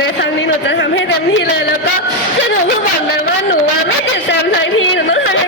ในครั้งนี้หนูจะทำให้เต็มที่เลย แล้วก็คือหนูเพิ่งบอกเลยว่าหนูว่าไม่เติดแซมสักทีหนูต้องทำให้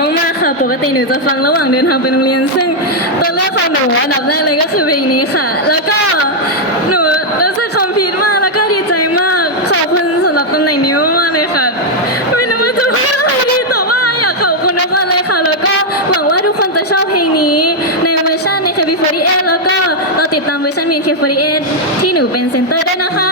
มากมากค่ะ ปกติหนูจะฟังระหว่างเดินทางไปโรงเรียน ซึ่งตัวเลือกของหนูอันดับแรกเลยก็คือเพลงนี้ค่ะ แล้วก็หนูรู้สึกคอมพีวมากแล้วก็ดีใจมาก ขอบคุณสำหรับตำแหน่งนี้มากๆเลยค่ะ ไม่รู้ว่าจะพูดอะไรดีแต่ว่าอยากขอบคุณมากเลยค่ะ แล้วก็หวังว่าทุกคนจะชอบเพลงนี้ในเวอร์ชันในแคบิฟ KB48 แล้วก็เราติดตามเวอร์ชันมี KB48 ที่หนูเป็นเซนเตอร์ได้นะคะ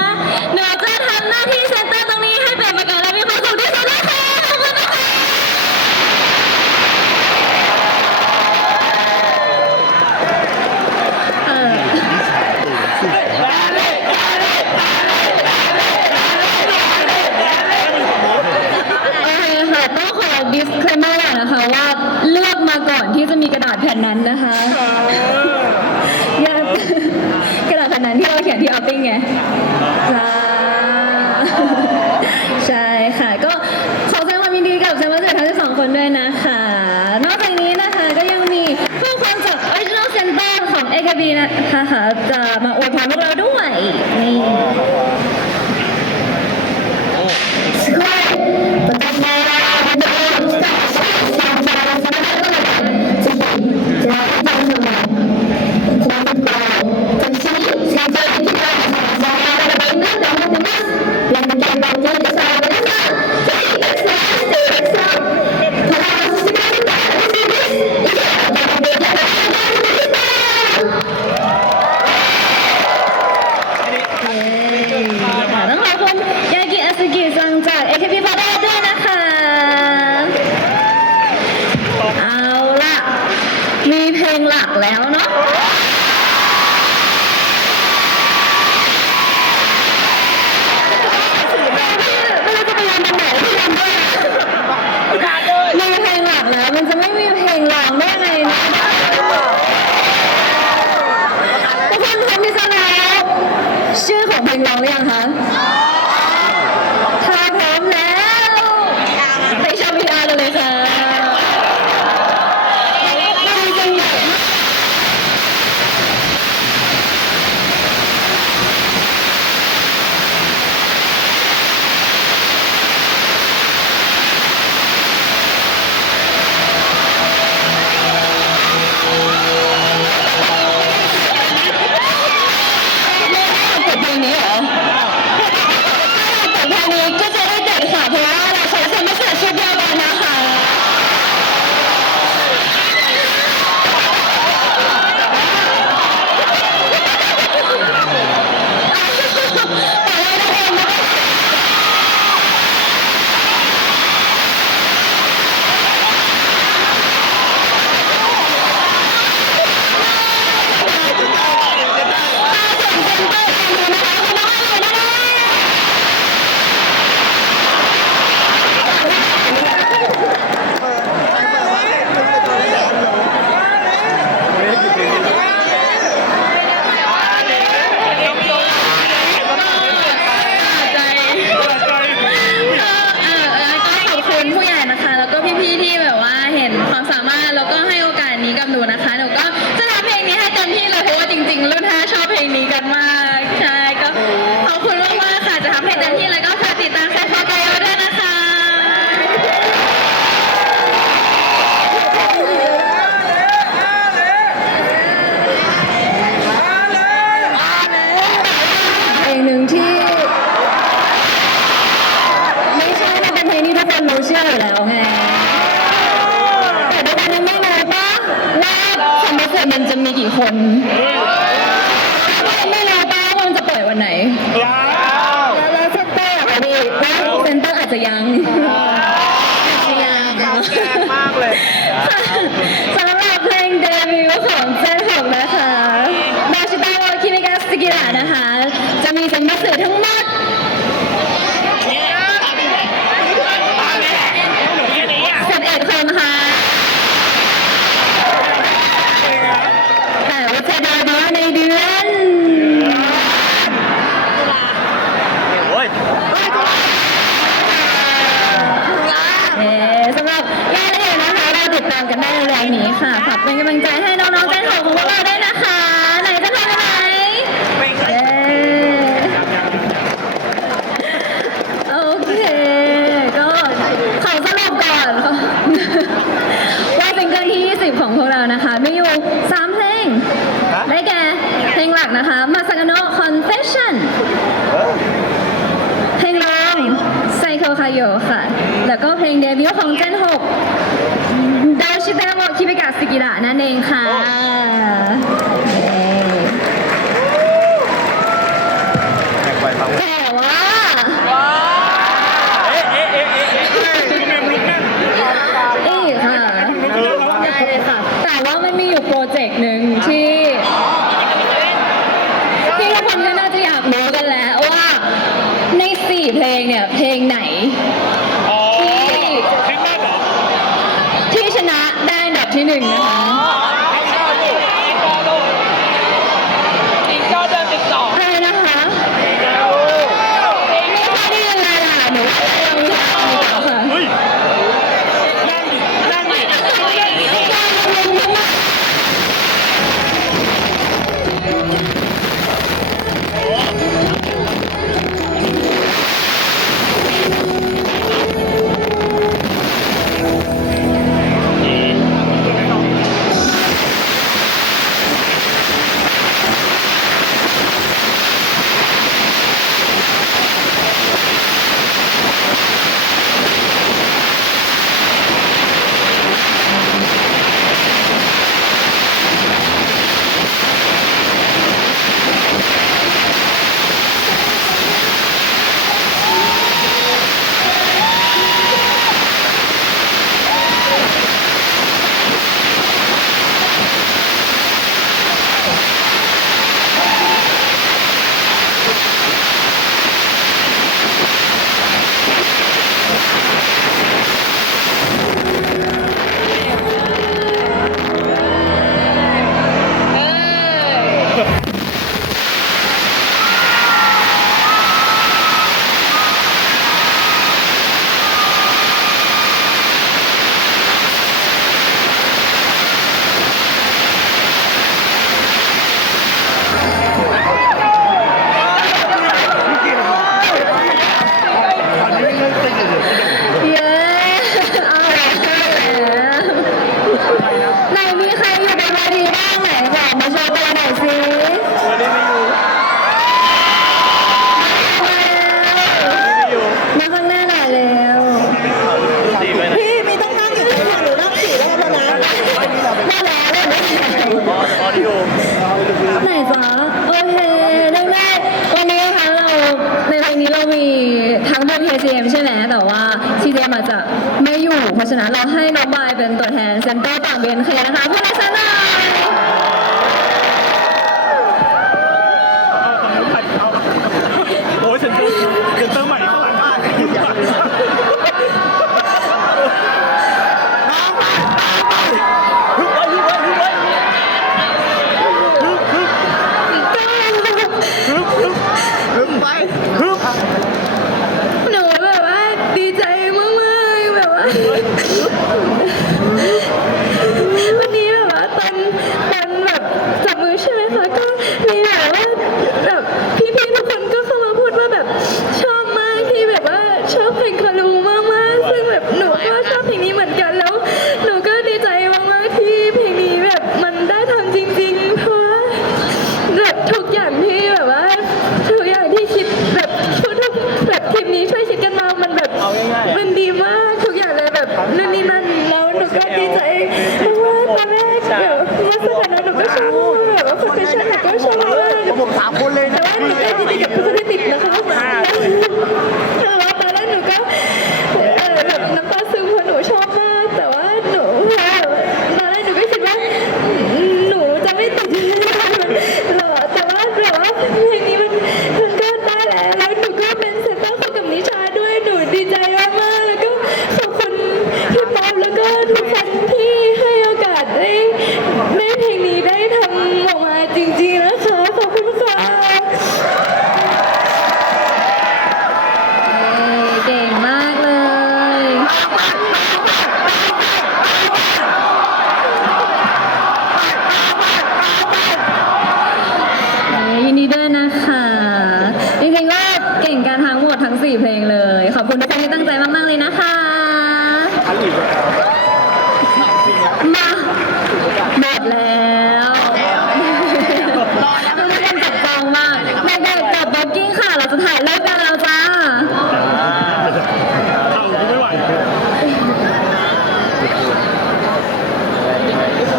แคบีนะคะจะมาอวยพรพวกเราด้วย องเพลงดังหรือยังคะ เดบิวต์ของเจนหกนะคะดาชิตาโอคิมิกาสกิระนะคะ จะมีสัมภาษณ์ทั้งหมด สิบเอ็ดคนค่ะ แต่ว่าจะเดบิวต์ในเดือน โอ้ย เอ่อสำหรับรายละเอียดนะคะเราติดตามกันได้เร็วๆนี้ค่ะฝากเป็นกำลังใจให้น้องๆเต้นของพวกเราด้วยนะคะ ไหนจะทำไหนเย้โอเค ก็ขอสรุปก่อน ว่าซิงเกิลที่ 20 ของพวกเรานะคะ มีอยู่ 3 เพลง ได้แก่ เพลงหลักนะคะ Masakano Confession เพลงรองไซโคคาโยค่ะ แล้วก็เพลงเดบิวต์ของเจน6ดาวชิตะโมคิบิกะสกิระนั่นเองค่ะเย้ แข่